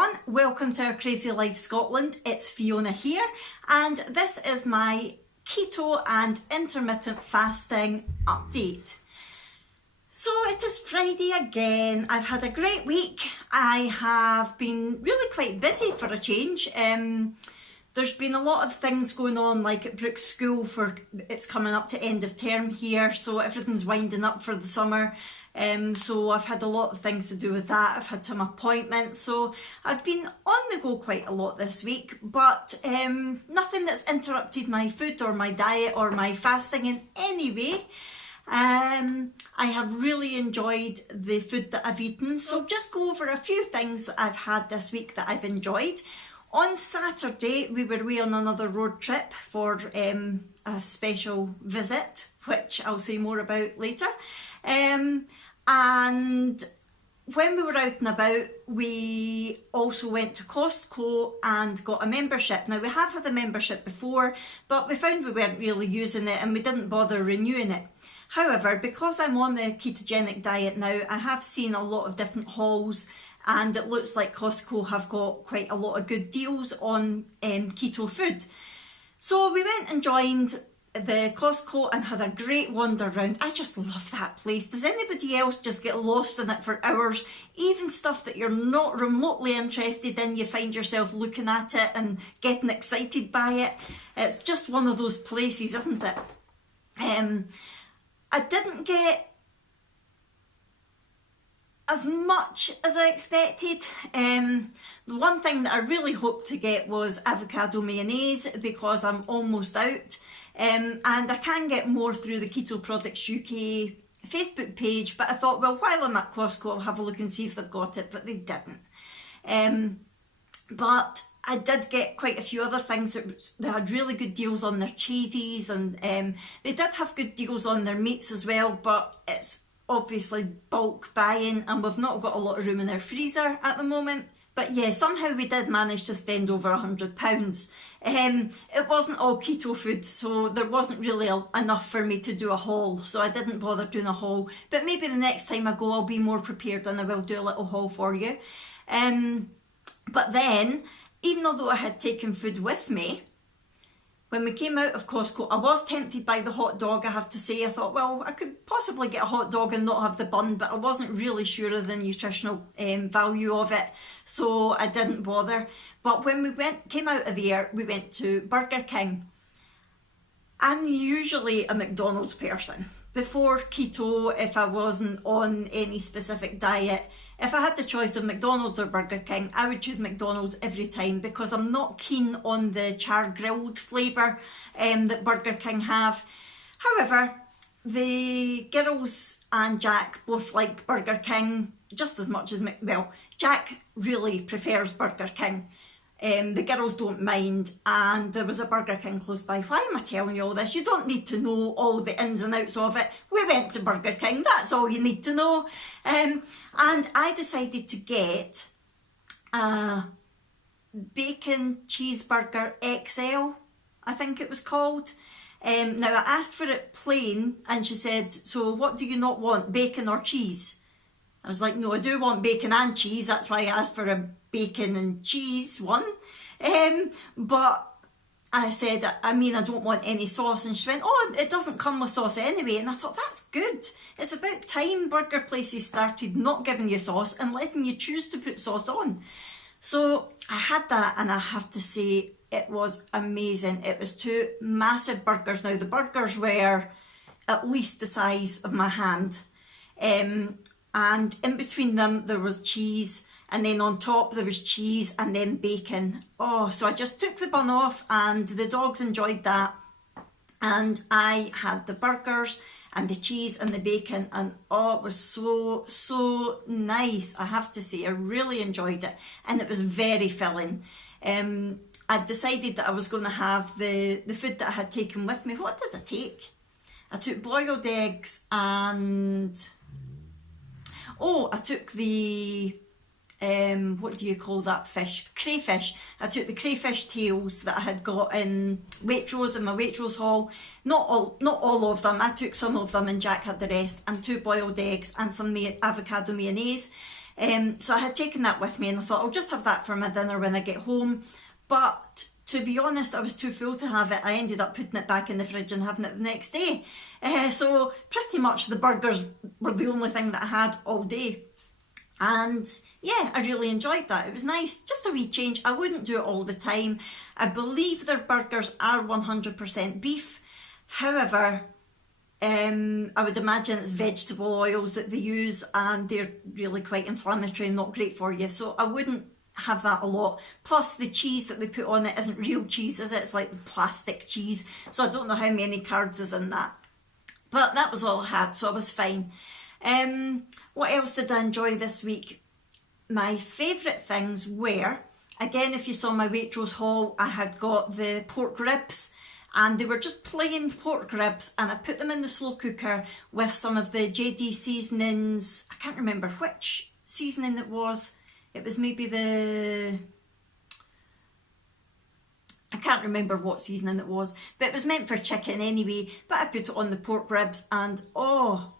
everyone, welcome to our Crazy Life Scotland. It's Fiona here and this is my keto and intermittent fasting update. So it is Friday again. I've had a great week. I have been really quite busy for a change. There's been a lot of things going on, like at Brooks School, it's coming up to end of term here, so everything's winding up for the summer. So I've had a lot of things to do with that. I've had some appointments, so I've been on the go quite a lot this week, but nothing that's interrupted my food or my diet or my fasting in any way. I have really enjoyed the food that I've eaten, so just go over a few things that I've had this week that I've enjoyed. On Saturday, we were away on another road trip for a special visit, which I'll say more about later. And when we were out and about, we also went to Costco and got a membership. Now, we have had a membership before, but we found we weren't really using it and we didn't bother renewing it. However, because I'm on the ketogenic diet now, I have seen a lot of different hauls, and it looks like Costco have got quite a lot of good deals on keto food. So we went and joined the Costco and had a great wander around. I just love that place. Does anybody else just get lost in it for hours? Even stuff that you're not remotely interested in, you find yourself looking at it and getting excited by it. It's just one of those places, isn't it? I didn't get as much as I expected. The one thing that I really hoped to get was avocado mayonnaise because I'm almost out, and I can get more through the Keto Products UK Facebook page, but I thought, well, while I'm at Costco, I'll have a look and see if they've got it, but they didn't. But I did get quite a few other things they had really good deals on their cheeses, and they did have good deals on their meats as well, but it's obviously bulk buying and we've not got a lot of room in our freezer at the moment. But yeah, somehow we did manage to spend over £100. It wasn't all keto food, so there wasn't really enough for me to do a haul, so I didn't bother doing a haul. But maybe the next time I go I'll be more prepared and I will do a little haul for you. But then, even although I had taken food with me, when we came out of Costco, I was tempted by the hot dog, I have to say. I thought, well, I could possibly get a hot dog and not have the bun, but I wasn't really sure of the nutritional value of it, so I didn't bother. But when we came out of there, we went to Burger King. I'm usually a McDonald's person. Before keto, if I wasn't on any specific diet, if I had the choice of McDonald's or Burger King, I would choose McDonald's every time because I'm not keen on the char grilled flavour that Burger King have. However, the girls and Jack both like Burger King just as much as, well, Jack really prefers Burger King. The girls don't mind, and there was a Burger King close by. Why am I telling you all this? You don't need to know all the ins and outs of it. We went to Burger King, that's all you need to know. And I decided to get a bacon cheeseburger XL, I think it was called. Now I asked for it plain and she said, so what do you not want, bacon or cheese? I was like, no, I do want bacon and cheese. That's why I asked for a bacon and cheese one. But I said, I mean, I don't want any sauce. And she went, oh, it doesn't come with sauce anyway. And I thought, that's good. It's about time burger places started not giving you sauce and letting you choose to put sauce on. So I had that, and I have to say, it was amazing. It was two massive burgers. Now, the burgers were at least the size of my hand. And in between them there was cheese, and then on top there was cheese and then bacon. Oh, so I just took the bun off and the dogs enjoyed that, and I had the burgers and the cheese and the bacon, and oh, it was so nice. I have to say, I really enjoyed it, and it was very filling. I decided that I was going to have the food that I had taken with me. What did I take? I took boiled eggs and I took the, what do you call that fish? Crayfish. I took the crayfish tails that I had got in Waitrose, in my Waitrose haul. Not all of them. I took some of them and Jack had the rest, and 2 boiled eggs and some avocado mayonnaise. So I had taken that with me and I thought I'll just have that for my dinner when I get home. But to be honest, I was too full to have it. I ended up putting it back in the fridge and having it the next day. So pretty much the burgers were the only thing that I had all day. And yeah, I really enjoyed that. It was nice, just a wee change. I wouldn't do it all the time. I believe their burgers are 100% beef. However, I would imagine it's vegetable oils that they use and they're really quite inflammatory and not great for you. So I wouldn't have that a lot. Plus the cheese that they put on it isn't real cheese, is it? It's like plastic cheese. So I don't know how many carbs is in that. But that was all I had, so I was fine. What else did I enjoy this week? My favourite things were, again, if you saw my Waitrose haul, I had got the pork ribs. And they were just plain pork ribs and I put them in the slow cooker with some of the JD seasonings. I can't remember which seasoning it was. It was maybe I can't remember what seasoning it was, but it was meant for chicken anyway. But I put it on the pork ribs and oh,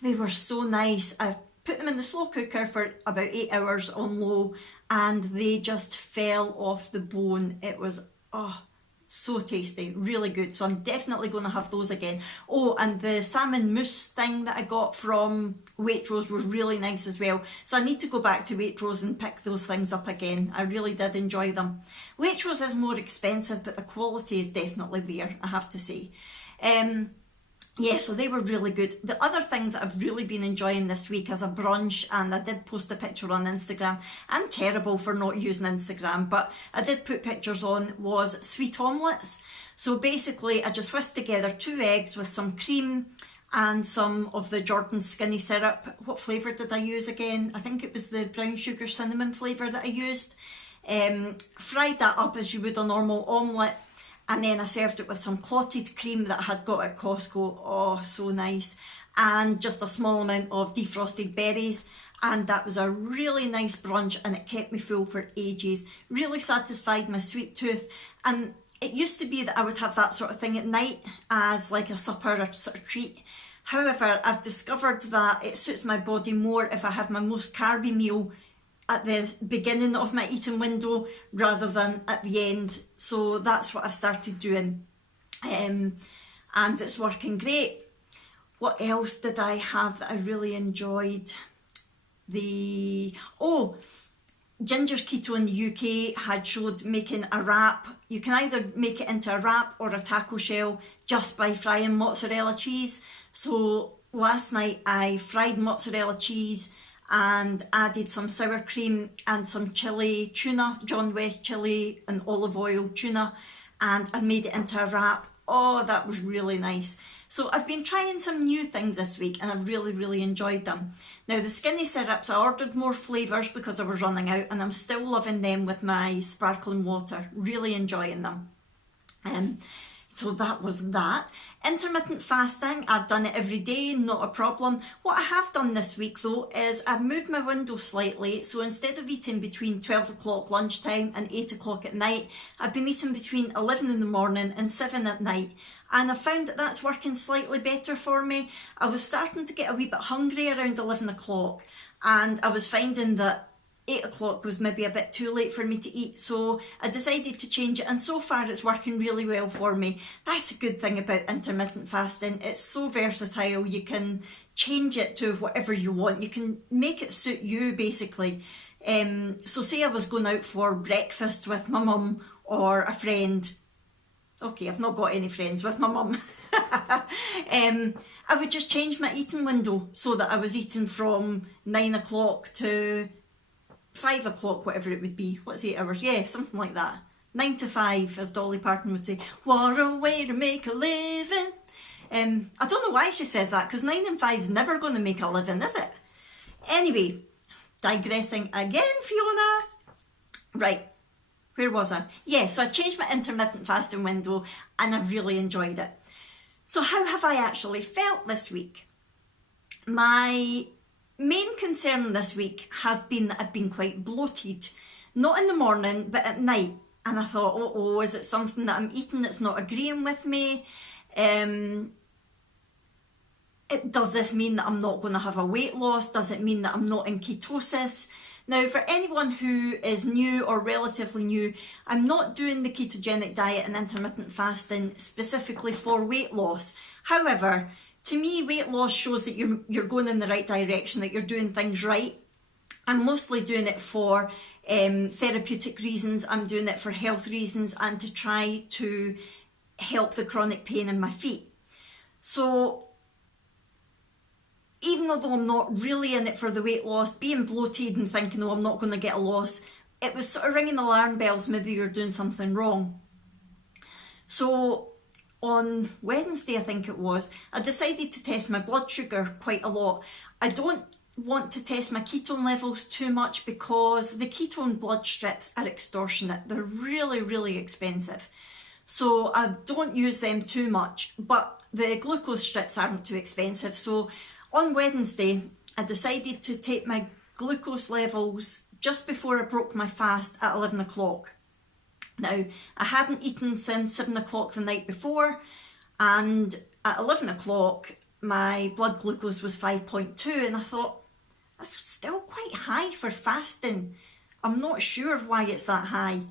they were so nice. I put them in the slow cooker for about 8 hours on low and they just fell off the bone. It was, oh, so tasty, really good. So I'm definitely going to have those again. Oh, and the salmon mousse thing that I got from Waitrose was really nice as well. So I need to go back to Waitrose and pick those things up again. I really did enjoy them. Waitrose is more expensive, but the quality is definitely there, I have to say. Yeah, so they were really good. The other things that I've really been enjoying this week as a brunch, and I did post a picture on Instagram. I'm terrible for not using Instagram, but I did put pictures on, was sweet omelettes. So basically, I just whisked together 2 eggs with some cream and some of the Jordan skinny syrup. What flavour did I use again? I think it was the brown sugar cinnamon flavour that I used. Fried that up as you would a normal omelette. And then I served it with some clotted cream that I had got at Costco. Oh, so nice. And just a small amount of defrosted berries. And that was a really nice brunch and it kept me full for ages. Really satisfied my sweet tooth. And it used to be that I would have that sort of thing at night as like a supper or sort of treat. However, I've discovered that it suits my body more if I have my most carby meal at the beginning of my eating window rather than at the end. So that's what I've started doing. And it's working great. What else did I have that I really enjoyed? Ginger's Keto in the UK had showed making a wrap. You can either make it into a wrap or a taco shell just by frying mozzarella cheese. So last night I fried mozzarella cheese and added some sour cream and some chili tuna, John West chili and olive oil tuna, and I made it into a wrap. Oh, that was really nice. So I've been trying some new things this week and I've really, really enjoyed them. Now the skinny syrups, I ordered more flavours because I was running out and I'm still loving them with my sparkling water, really enjoying them. So that was that. Intermittent fasting, I've done it every day, not a problem. What I have done this week though is I've moved my window slightly. So instead of eating between 12 o'clock lunchtime and 8 o'clock at night, I've been eating between 11 in the morning and 7 at night. And I found that that's working slightly better for me. I was starting to get a wee bit hungry around 11 o'clock and I was finding that 8 o'clock was maybe a bit too late for me to eat, so I decided to change it and so far it's working really well for me. That's a good thing about intermittent fasting. It's so versatile. You can change it to whatever you want. You can make it suit you basically. So say I was going out for breakfast with my mum or a friend. Okay, I've not got any friends with my mum. I would just change my eating window so that I was eating from 9 o'clock to 5 o'clock, whatever it would be. What's 8 hours? Yeah, something like that. 9 to 5, as Dolly Parton would say. What a way to make a living. I don't know why she says that, because 9 and 5 is never going to make a living, is it? Anyway, digressing again, Fiona. Right, where was I? Yeah, so I changed my intermittent fasting window and I've really enjoyed it. So how have I actually felt this week? My main concern this week has been that I've been quite bloated. Not in the morning, but at night. And I thought, oh, is it something that I'm eating that's not agreeing with me? Does this mean that I'm not going to have a weight loss? Does it mean that I'm not in ketosis? Now, for anyone who is new or relatively new, I'm not doing the ketogenic diet and intermittent fasting specifically for weight loss. However, to me, weight loss shows that you're going in the right direction, that you're doing things right. I'm mostly doing it for therapeutic reasons. I'm doing it for health reasons and to try to help the chronic pain in my feet. So even though I'm not really in it for the weight loss, being bloated and thinking, oh, I'm not going to get a loss, it was sort of ringing alarm bells, maybe you're doing something wrong. So on Wednesday, I think it was, I decided to test my blood sugar quite a lot. I don't want to test my ketone levels too much because the ketone blood strips are extortionate. They're really, really expensive. So I don't use them too much, but the glucose strips aren't too expensive. So on Wednesday, I decided to take my glucose levels just before I broke my fast at 11 o'clock. Now, I hadn't eaten since 7 o'clock the night before, and at 11 o'clock, my blood glucose was 5.2, and I thought, that's still quite high for fasting. I'm not sure why it's that high.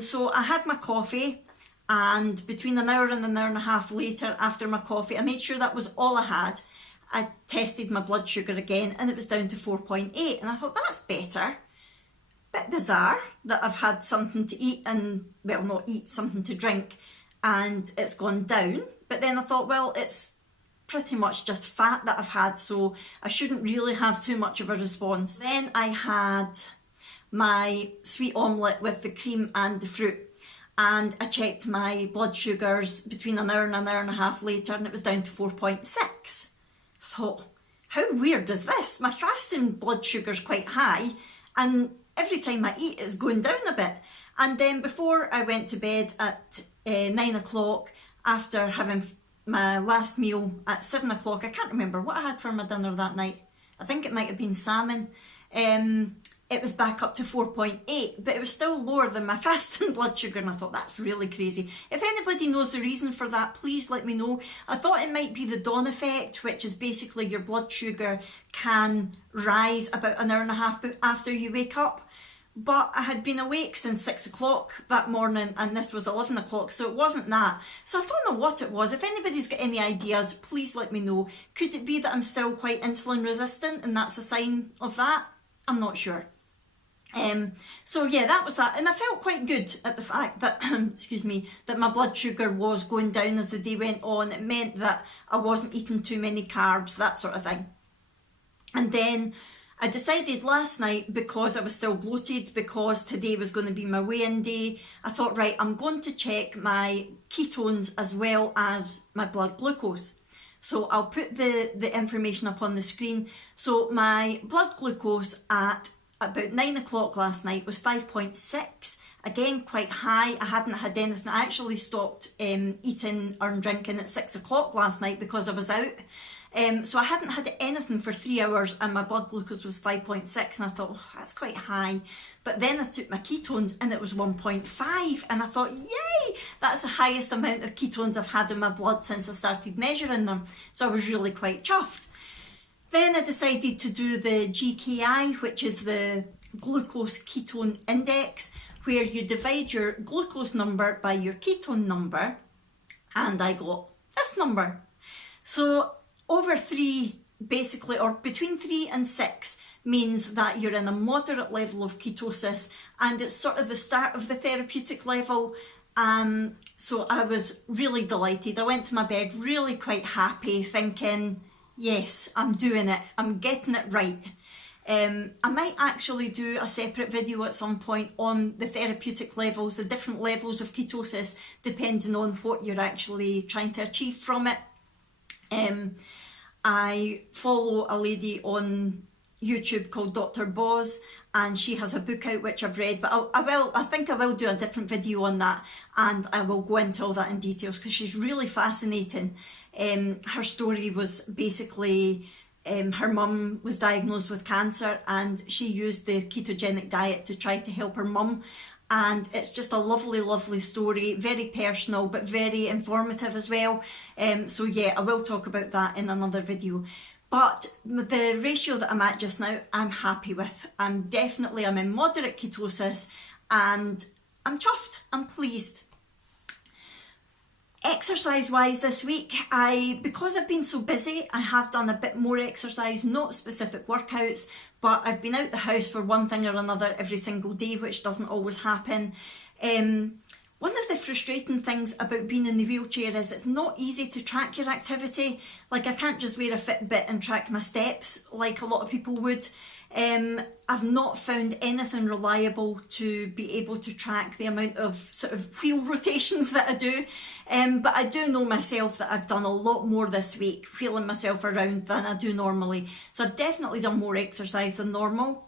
So I had my coffee, and between an hour and an hour and a half later after my coffee, I made sure that was all I had. I tested my blood sugar again and it was down to 4.8, and I thought, that's better. Bit bizarre that I've had something to eat and, well, not eat, something to drink, and it's gone down. But then I thought, well, it's pretty much just fat that I've had, so I shouldn't really have too much of a response. Then I had my sweet omelette with the cream and the fruit, and I checked my blood sugars between an hour and a half later, and it was down to 4.6. I thought, how weird is this? My fasting blood sugar's quite high, and every time I eat it's going down a bit. And then before I went to bed at 9 o'clock, after having my last meal at 7 o'clock, I can't remember what I had for my dinner that night. I think it might have been salmon. It was back up to 4.8, but it was still lower than my fasting blood sugar, and I thought, that's really crazy. If anybody knows the reason for that, please let me know. I thought it might be the dawn effect, which is basically your blood sugar can rise about an hour and a half after you wake up. But I had been awake since 6 o'clock that morning, and this was 11 o'clock, so it wasn't that. So I don't know what it was. If anybody's got any ideas, please let me know. Could it be that I'm still quite insulin resistant and that's a sign of that? I'm not sure. So yeah, that was that, and I felt quite good at the fact that excuse me, that my blood sugar was going down as the day went on. It meant that I wasn't eating too many carbs, that sort of thing. And then I decided last night, because I was still bloated, because today was going to be my weigh-in day, I thought, right, I'm going to check my ketones as well as my blood glucose. So I'll put the information up on the screen. So my blood glucose at about 9 o'clock last night was 5.6, again quite high. I hadn't had anything. I actually stopped eating or drinking at 6 o'clock last night because I was out. So I hadn't had anything for 3 hours and my blood glucose was 5.6, and I thought, oh, that's quite high. But then I took my ketones and it was 1.5, and I thought, yay, that's the highest amount of ketones I've had in my blood since I started measuring them. So I was really quite chuffed. Then I decided to do the GKI, which is the glucose ketone index, where you divide your glucose number by your ketone number, and I got this number. So over 3, basically, or between 3 and 6 means that you're in a moderate level of ketosis, and it's sort of the start of the therapeutic level. So I was really delighted. I went to my bed really quite happy, thinking, yes, I'm doing it. I'm getting it right. I might actually do a separate video at some point on the therapeutic levels, the different levels of ketosis, depending on what you're actually trying to achieve from it. I follow a lady on YouTube called Dr. Boz, and she has a book out which I've read, but I think I will do a different video on that, and I will go into all that in details because she's really fascinating. Her story was basically her mum was diagnosed with cancer, and she used the ketogenic diet to try to help her mum, and it's just a lovely story, very personal but very informative as well. So yeah, I will talk about that in another video. But the ratio that I'm at just now, I'm happy with. I'm in moderate ketosis and I'm chuffed, I'm pleased. Exercise wise this week, because I've been so busy, I have done a bit more exercise, not specific workouts, but I've been out the house for one thing or another every single day, which doesn't always happen. One of the frustrating things about being in the wheelchair is it's not easy to track your activity. Like, I can't just wear a Fitbit and track my steps like a lot of people would. I've not found anything reliable to be able to track the amount of sort of wheel rotations that I do. But I do know myself that I've done a lot more this week, wheeling myself around, than I do normally. So I've definitely done more exercise than normal.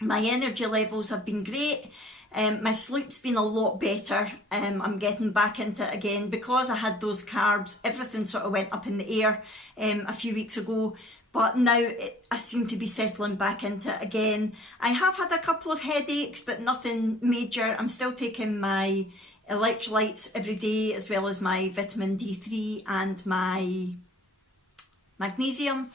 My energy levels have been great. My sleep's been a lot better. I'm getting back into it again because I had those carbs. Everything sort of went up in the air a few weeks ago, but now I seem to be settling back into it again. I have had a couple of headaches, but nothing major. I'm still taking my electrolytes every day, as well as my vitamin D3 and my magnesium.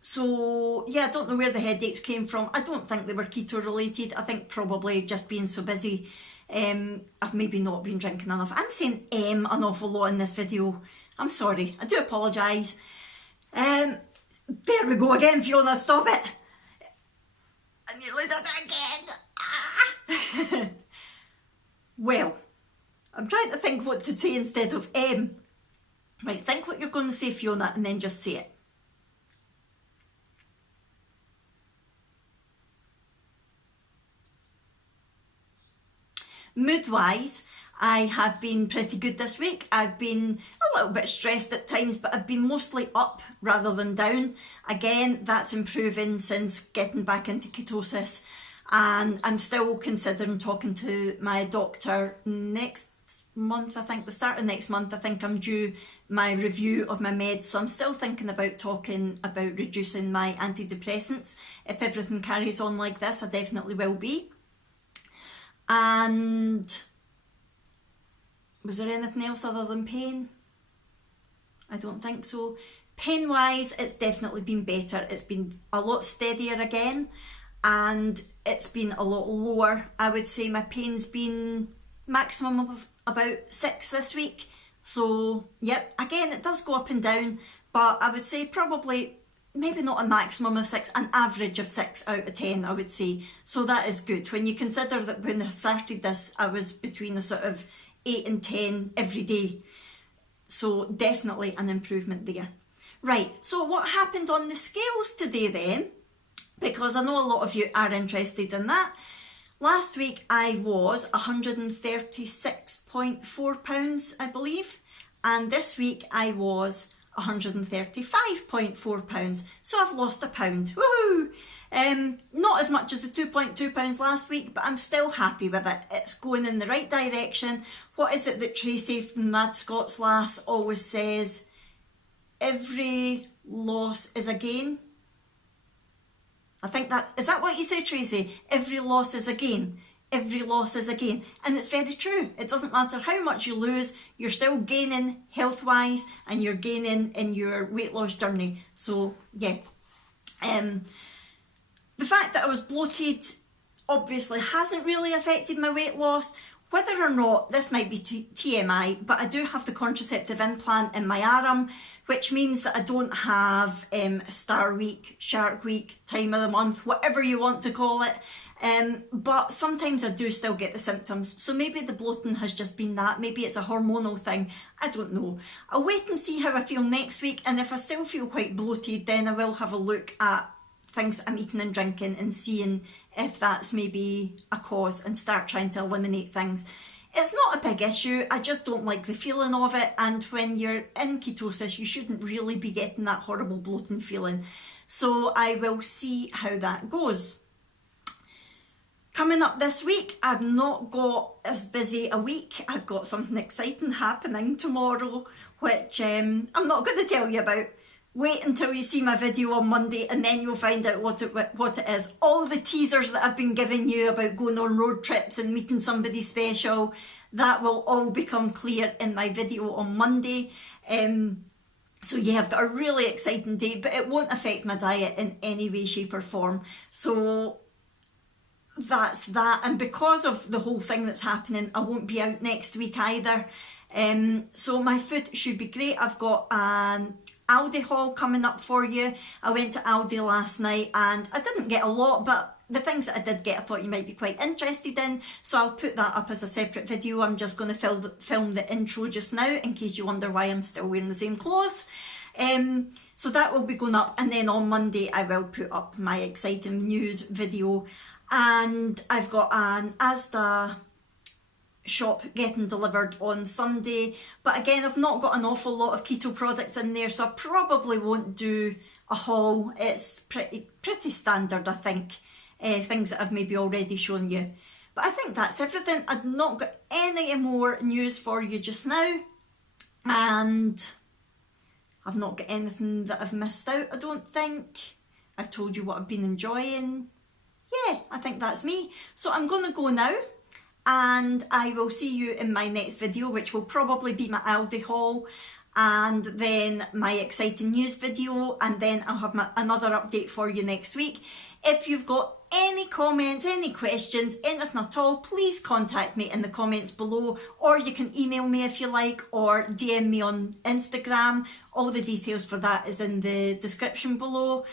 So yeah, I don't know where the headaches came from. I don't think they were keto related. I think probably just being so busy. I've maybe not been drinking enough. I'm saying an awful lot in this video. I'm sorry, I do apologise. There we go again, Fiona, stop it. I nearly did it again. Ah. Well, I'm trying to think what to say instead of Right, think what you're going to say, Fiona, and then just say it. Mood-wise, I have been pretty good this week. I've been a little bit stressed at times, but I've been mostly up rather than down. Again, that's improving since getting back into ketosis, and I'm still considering talking to my doctor next month. I think the start of next month, I think I'm due my review of my meds, so I'm still thinking about talking about reducing my antidepressants. If everything carries on like this, I definitely will be. And was there anything else other than pain? I don't think so. Pain wise, it's definitely been better. It's been a lot steadier again, and it's been a lot lower. I would say my pain's been maximum of about 6 this week. So yep, again, it does go up and down, but I would say probably maybe not a maximum of 6, an average of 6 out of 10, I would say. So that is good. When you consider that when I started this, I was between the sort of 8 and 10 every day. So definitely an improvement there. Right, so what happened on the scales today then? Because I know a lot of you are interested in that. Last week I was 136.4 pounds, I believe. And this week I was 135.4 pounds, so I've lost a pound. Woohoo! Not as much as the 2.2 pounds last week, but I'm still happy with it. It's going in the right direction. What is it that Tracy from Mad Scots Lass always says? Every loss is a gain. I think is that what you say, Tracy? Every loss is a gain. Every loss is a gain, and it's very true. It doesn't matter how much you lose, you're still gaining health-wise, and you're gaining in your weight loss journey. So yeah, the fact that I was bloated obviously hasn't really affected my weight loss. Whether or not, this might be TMI, but I do have the contraceptive implant in my arm, which means that I don't have Star Week, Shark Week, time of the month, whatever you want to call it. But sometimes I do still get the symptoms, so maybe the bloating has just been that. Maybe it's a hormonal thing, I don't know. I'll wait and see how I feel next week, and if I still feel quite bloated, then I will have a look at things I'm eating and drinking and seeing if that's maybe a cause, and start trying to eliminate things. It's not a big issue, I just don't like the feeling of it, and when you're in ketosis you shouldn't really be getting that horrible bloating feeling. So I will see how that goes. Coming up this week, I've not got as busy a week. I've got something exciting happening tomorrow, which I'm not going to tell you about. wait until you see my video on Monday and then you'll find out what it is. All the teasers that I've been giving you about going on road trips and meeting somebody special, that will all become clear in my video on Monday. So yeah, I've got a really exciting day, but it won't affect my diet in any way, shape or form. So that's that. And because of the whole thing that's happening, I won't be out next week either. So my food should be great. I've got an Aldi haul coming up for you. I went to Aldi last night and I didn't get a lot, but the things that I did get I thought you might be quite interested in, so I'll put that up as a separate video. I'm just going to film the intro just now in case you wonder why I'm still wearing the same clothes. So that will be going up, and then on Monday I will put up my exciting news video. And I've got an Asda shop getting delivered on Sunday, but again I've not got an awful lot of keto products in there, so I probably won't do a haul. It's pretty standard, I think. Things that I've maybe already shown you. But I think that's everything. I've not got any more news for you just now, and I've not got anything that I've missed out, I don't think. I've told you what I've been enjoying. Yeah, I think that's me. So I'm going to go now, and I will see you in my next video, which will probably be my Aldi haul, and then my exciting news video, and then I'll have another update for you next week. If you've got any comments, any questions, anything at all, please contact me in the comments below, or you can email me if you like, or DM me on Instagram. All the details for that is in the description below.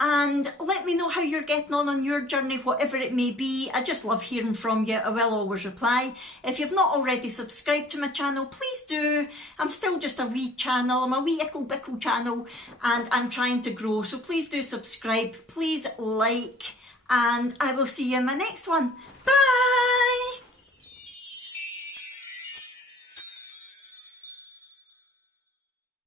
And let me know how you're getting on your journey, whatever it may be. I just love hearing from you. I will always reply. If you've not already subscribed to my channel, please do. I'm still just a wee channel. I'm a wee ickle-bickle channel, and I'm trying to grow. So please do subscribe. Please like, and I will see you in my next one. Bye!